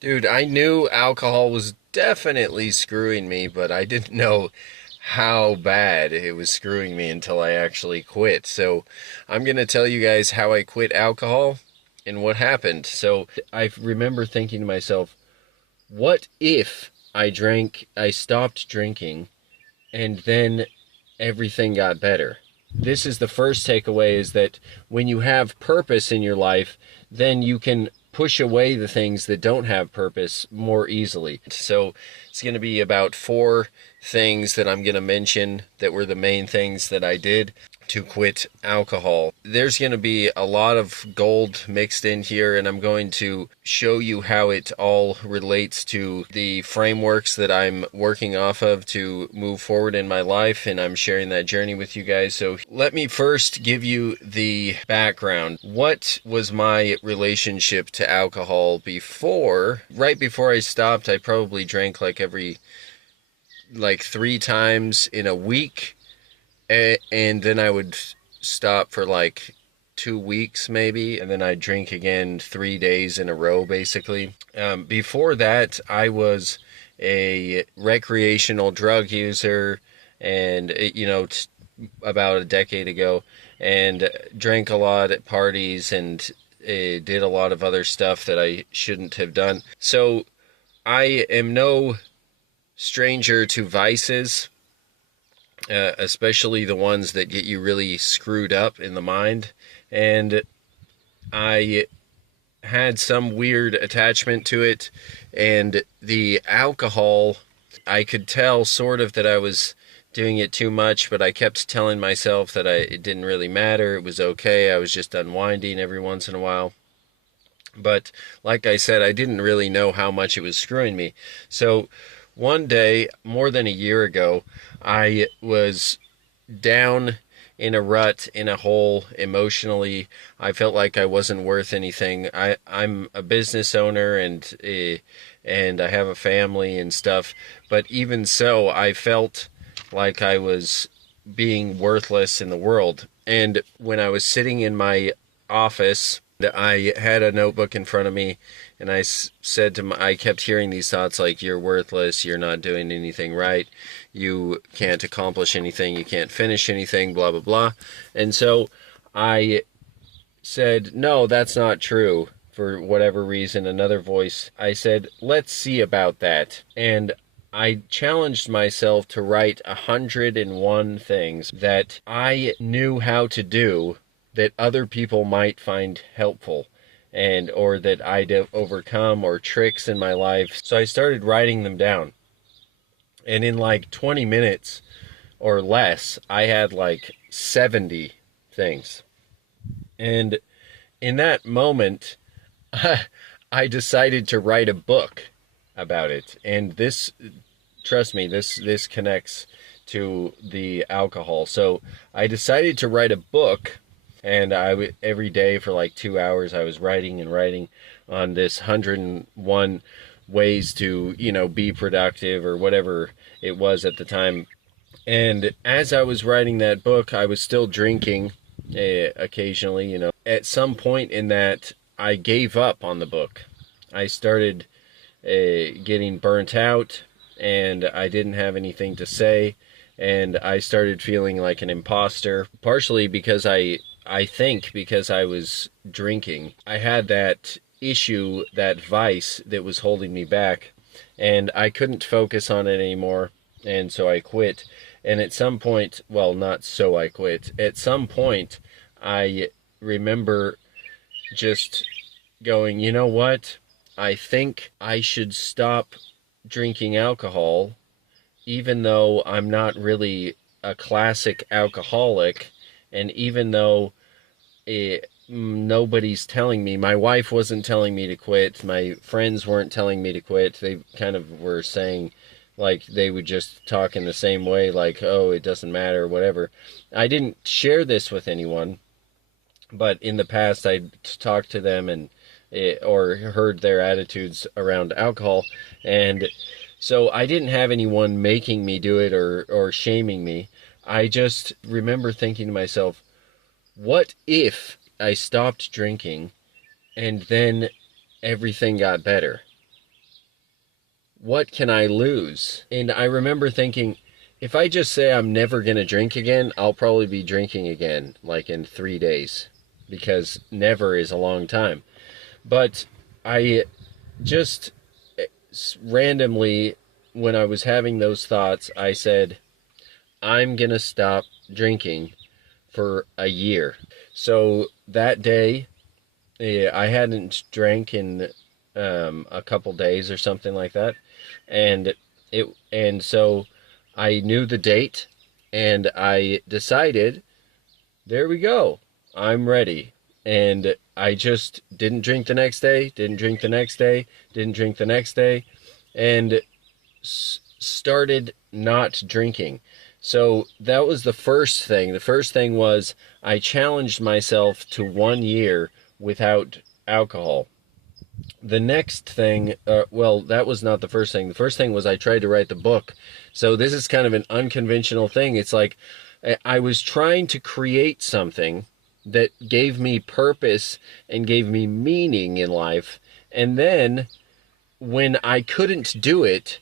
Dude, I knew alcohol was definitely screwing me, but I didn't know how bad it was screwing me until I actually quit. So, I'm going to tell you guys how I quit alcohol and what happened. So, I remember thinking to myself, what if I stopped drinking and then everything got better? This is the first takeaway, is that when you have purpose in your life, then you can push away the things that don't have purpose more easily. So it's going to be about four things that I'm going to mention that were the main things that I did to quit alcohol. There's going to be a lot of gold mixed in here, and I'm going to show you how it all relates to the frameworks that I'm working off of to move forward in my life, and I'm sharing that journey with you guys. So let me first give you the background. What was my relationship to alcohol before? Right before I stopped, I probably drank like three times in a week, and then I would stop for like 2 weeks maybe, and then I'd drink again 3 days in a row, basically. Before that, I was a recreational drug user, and about a decade ago, and drank a lot at parties and did a lot of other stuff that I shouldn't have done. So I am no stranger to vices, especially the ones that get you really screwed up in the mind. And I had some weird attachment to it. And the alcohol, I could tell sort of that I was doing it too much, but I kept telling myself that it didn't really matter. It was okay. I was just unwinding every once in a while. But like I said, I didn't really know how much it was screwing me. So one day, more than a year ago, I was down in a rut, in a hole emotionally. I felt like I wasn't worth anything. I'm a business owner, and I have a family and stuff, but even so, I felt like I was being worthless in the world. And when I was sitting in my office, I had a notebook in front of me, and said to I kept hearing these thoughts like, you're worthless, you're not doing anything right, you can't accomplish anything, you can't finish anything, blah, blah, blah. And so I said, no, that's not true. For whatever reason, another voice, I said, let's see about that. And I challenged myself to write 101 things that I knew how to do that other people might find helpful, and or that I'd overcome, or tricks in my life. So I started writing them down. And in like 20 minutes or less, I had like 70 things. And in that moment, I decided to write a book about it. And this, trust me, this connects to the alcohol. So I decided to write a book, and every day for like 2 hours I was writing and writing on this 101 ways to, be productive, or whatever it was at the time. And as I was writing that book, I was still drinking, occasionally. At some point in that, I gave up on the book. I started getting burnt out, and I didn't have anything to say, and I started feeling like an imposter, partially because I think because I was drinking. I had that issue, that vice that was holding me back, and I couldn't focus on it anymore, and so I quit. And at some point, well, not so I quit. At some point, I remember just going, you know what? I think I should stop drinking alcohol, even though I'm not really a classic alcoholic, and even though nobody's telling me. My wife wasn't telling me to quit. My friends weren't telling me to quit. They kind of were saying, like, they would just talk in the same way, like, oh, it doesn't matter, whatever. I didn't share this with anyone, but in the past I'd talked to them, and or heard their attitudes around alcohol, and so I didn't have anyone making me do it, or shaming me. I just remember thinking to myself, what if I stopped drinking and then everything got better? what can I lose? And I remember thinking, if I just say I'm never going to drink again, I'll probably be drinking again, like in 3 days, because never is a long time. But I just randomly, when I was having those thoughts, I said, I'm going to stop drinking for a year. So that day, I hadn't drank in a couple days or something like that, and so I knew the date, and I decided, there we go, I'm ready. And I just didn't drink the next day, didn't drink the next day, didn't drink the next day, and started not drinking. So that was the first thing. The first thing was I challenged myself to 1 year without alcohol. The next thing, well, that was not the first thing. The first thing was I tried to write the book. So this is kind of an unconventional thing. It's like I was trying to create something that gave me purpose and gave me meaning in life. And then when I couldn't do it,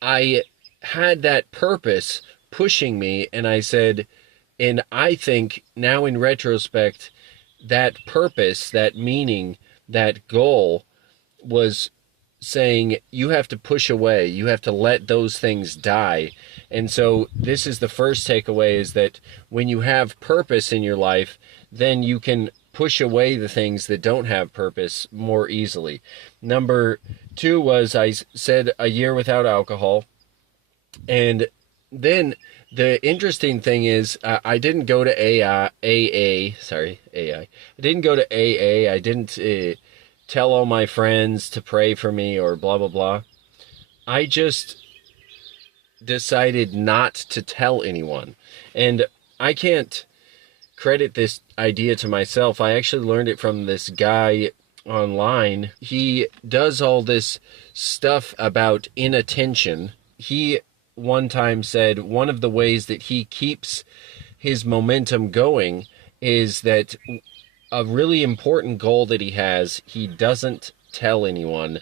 I had that purpose pushing me, and I said, and I think now in retrospect, that purpose, that meaning, that goal was saying you have to push away, you have to let those things die. And so this is the first takeaway, is that when you have purpose in your life, then you can push away the things that don't have purpose more easily. Number two was I said a year without alcohol. And then the interesting thing is I didn't go to AA. Sorry, AI. I didn't go to AA. I didn't tell all my friends to pray for me or blah, blah, blah. I just decided not to tell anyone. And I can't credit this idea to myself. I actually learned it from this guy online. He does all this stuff about inattention. He one time said one of the ways that he keeps his momentum going is that a really important goal that he has, he doesn't tell anyone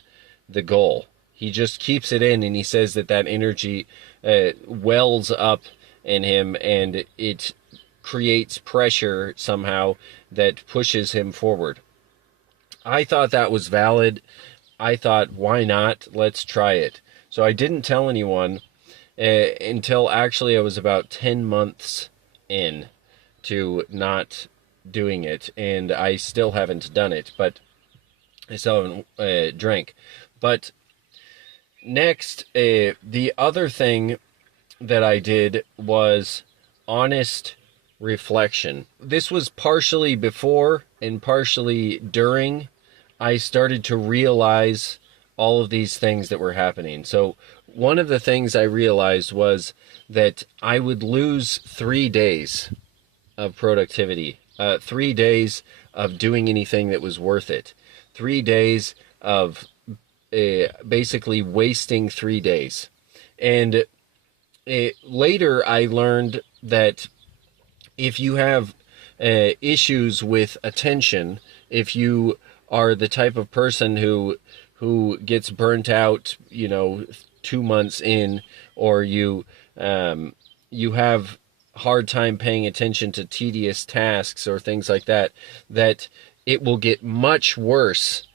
the goal. He just keeps it in, and he says that that energy wells up in him, and it creates pressure somehow that pushes him forward. I thought that was valid. I thought, why not? Let's try it. So I didn't tell anyone until actually I was about 10 months in to not doing it, and I still haven't done it, but I still haven't drank. But next, the other thing that I did was honest reflection. This was partially before and partially during I started to realize all of these things that were happening. So one of the things I realized was that I would lose 3 days of productivity, 3 days of doing anything that was worth it, 3 days of basically wasting 3 days. And later I learned that if you have issues with attention, if you are the type of person who gets burnt out, 2 months in, or you have hard time paying attention to tedious tasks or things like that, that it will get much worse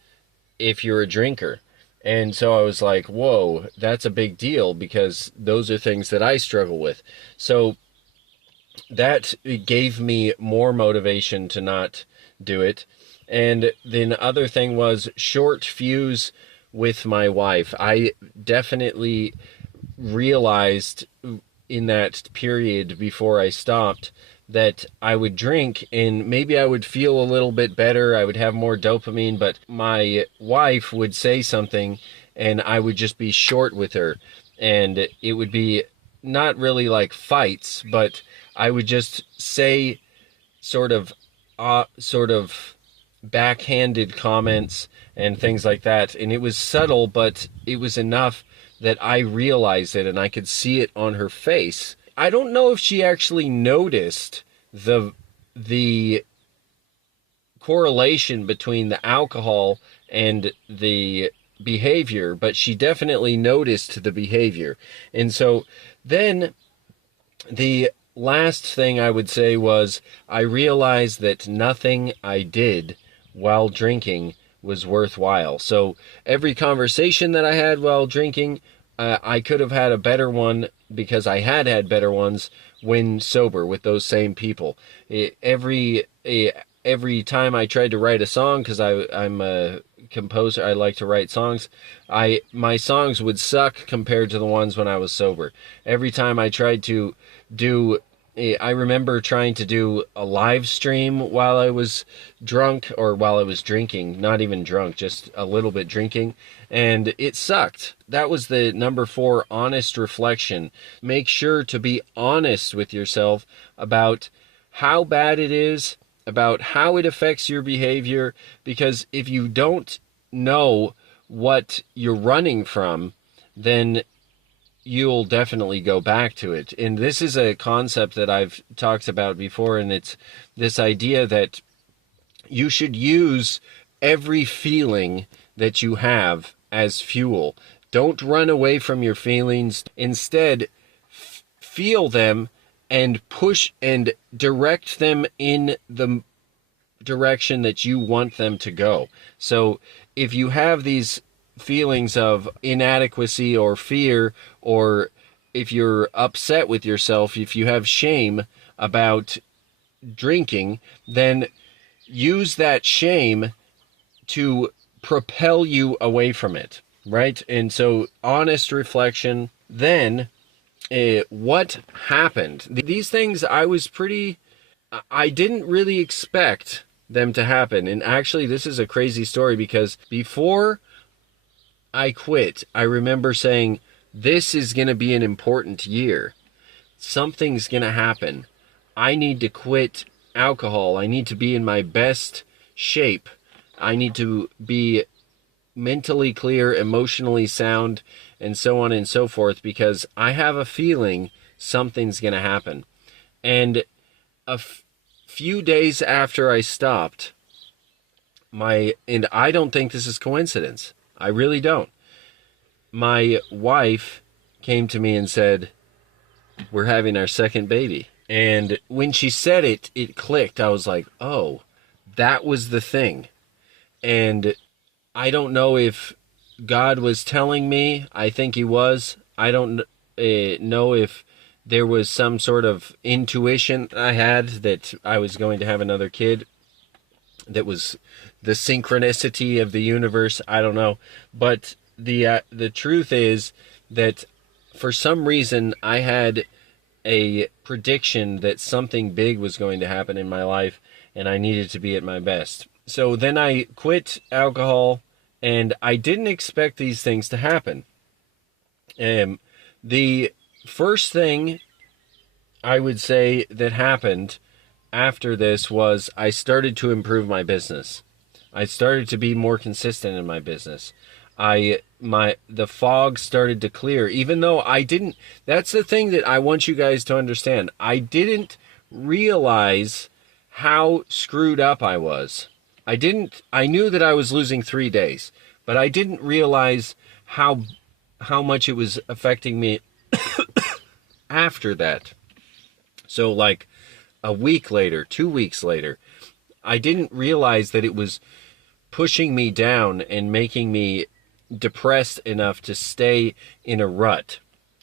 if you're a drinker. And so I was like, whoa, that's a big deal, because those are things that I struggle with. So that gave me more motivation to not do it. And the other thing was short fuse with my wife. I definitely realized in that period before I stopped that I would drink and maybe I would feel a little bit better. I would have more dopamine, but my wife would say something and I would just be short with her. And it would be not really like fights, but I would just say sort of backhanded comments and things like that. And it was subtle, but it was enough that I realized it and I could see it on her face. I don't know if she actually noticed the correlation between the alcohol and the behavior, but she definitely noticed the behavior. And so then the last thing I would say was I realized that nothing I did while drinking was worthwhile. So every conversation that I had while drinking, I could have had a better one because I had had better ones when sober with those same people. Every time I tried to write a song, because I'm a composer, I like to write songs. My songs would suck compared to the ones when I was sober. Every time I tried to do I remember trying to do a live stream while I was drunk, or while I was drinking, not even drunk, just a little bit drinking, and it sucked. That was the number 4, honest reflection. Make sure to be honest with yourself about how bad it is, about how it affects your behavior, because if you don't know what you're running from, then you'll definitely go back to it. And this is a concept that I've talked about before, and it's this idea that you should use every feeling that you have as fuel. Don't run away from your feelings. Instead, feel them and push and direct them in the direction that you want them to go. So if you have these feelings of inadequacy or fear, or if you're upset with yourself, if you have shame about drinking, then use that shame to propel you away from it, right? And so honest reflection. Then what happened? These things I didn't really expect them to happen. And actually, this is a crazy story, because before I quit, I remember saying, this is going to be an important year. Something's going to happen. I need to quit alcohol. I need to be in my best shape. I need to be mentally clear, emotionally sound, and so on and so forth, because I have a feeling something's going to happen. And a few days after I stopped, and I don't think this is coincidence. I really don't. My wife came to me and said, we're having our second baby. And when she said it, it clicked. I was like, oh, that was the thing. And I don't know if God was telling me. I think he was. I don't know if there was some sort of intuition I had that I was going to have another kid. That was the synchronicity of the universe. I don't know. But the truth is that for some reason I had a prediction that something big was going to happen in my life, and I needed to be at my best. So then I quit alcohol, and I didn't expect these things to happen. The first thing I would say that happened after this was I started to improve my business. I started to be more consistent in my business. The fog started to clear, even though I didn't. That's the thing that I want you guys to understand. I didn't realize how screwed up I was. I knew that I was losing 3 days, but I didn't realize how much it was affecting me after that. So like a week later, 2 weeks later, I didn't realize that it was pushing me down and making me depressed enough to stay in a rut.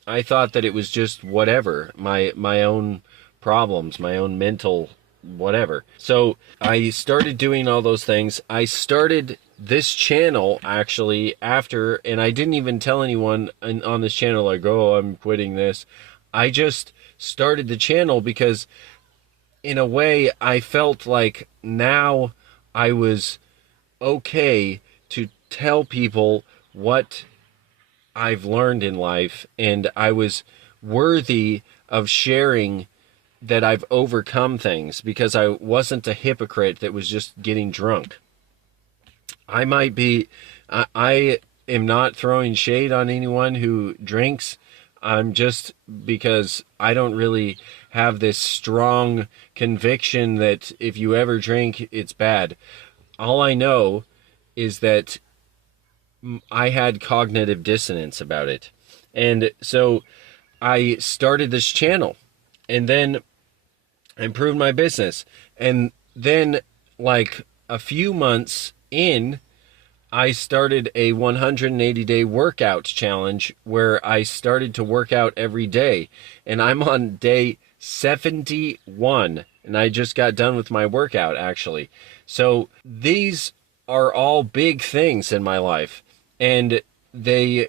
I thought that it was just whatever, my own problems, my own mental whatever. So I started doing all those things. I started this channel actually after, and I didn't even tell anyone on this channel like, oh, I'm quitting this. I just started the channel because in a way I felt like now I was okay to tell people what I've learned in life, and I was worthy of sharing that I've overcome things, because I wasn't a hypocrite that was just getting drunk. I am not throwing shade on anyone who drinks. I'm just, because I don't really have this strong conviction that if you ever drink, it's bad. All I know is that I had cognitive dissonance about it. And so I started this channel, and then improved my business. And then, like a few months in, I started a 180-day workout challenge where I started to work out every day. And I'm on day 71, and I just got done with my workout, actually. So these are all big things in my life, and they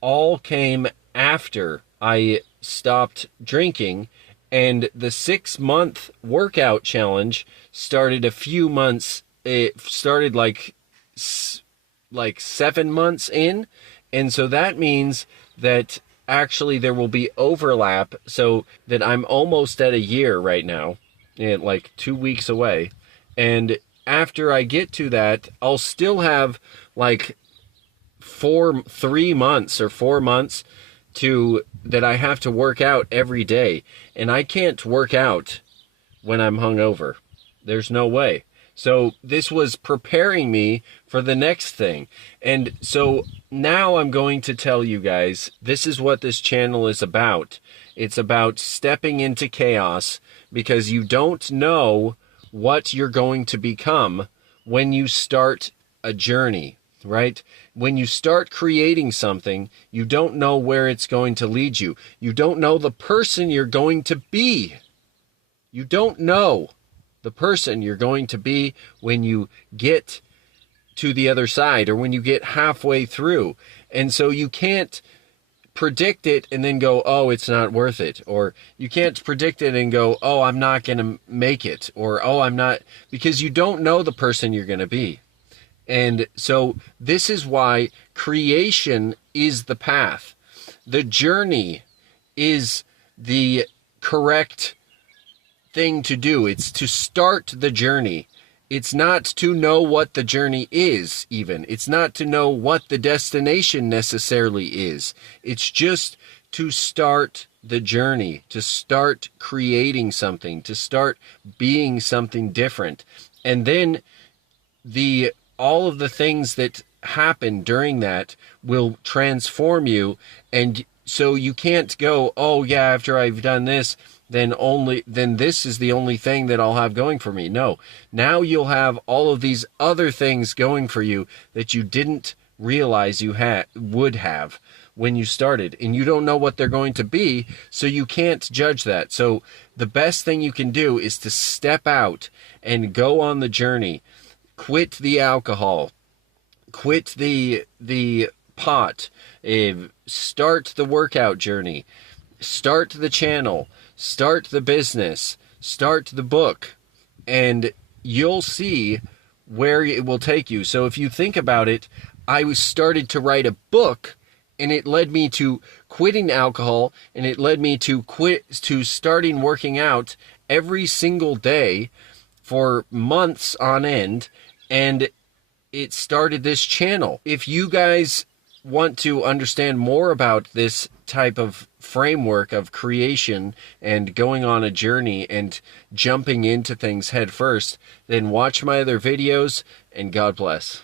all came after I stopped drinking. And the 6-month workout challenge started a few months. It started like 7 months in. And so that means that actually there will be overlap, so that I'm almost at a year right now, like 2 weeks away. And after I get to that, I'll still have like 3 months or 4 months that I have to work out every day. And I can't work out when I'm hungover. There's no way. So this was preparing me for the next thing. And so now I'm going to tell you guys, this is what this channel is about. It's about stepping into chaos, because you don't know what you're going to become when you start a journey, right? When you start creating something, you don't know where it's going to lead you. You don't know the person you're going to be. You don't know the person you're going to be when you get to the other side, or when you get halfway through. And so you can't predict it and then go, oh, it's not worth it. Or you can't predict it and go, oh, I'm not going to make it. Or, oh, I'm not, because you don't know the person you're going to be. And so this is why creation is the path. The journey is the correct thing to do. It's to start the journey. It's not to know what the journey is, even. It's not to know what the destination necessarily is. It's just to start the journey, to start creating something, to start being something different. And then all of the things that happen during that will transform you. And so you can't go, oh yeah, after I've done this, then this is the only thing that I'll have going for me. No, now you'll have all of these other things going for you that you didn't realize you would have when you started, and you don't know what they're going to be, so you can't judge that. So the best thing you can do is to step out and go on the journey. Quit the alcohol, quit the pot, start the workout journey, start the channel, start the business, start the book, and you'll see where it will take you. So if you think about it, I started to write a book, and it led me to quitting alcohol, and it led me to starting working out every single day for months on end, and it started this channel. If you guys want to understand more about this type of framework of creation and going on a journey and jumping into things head first, then watch my other videos, and God bless.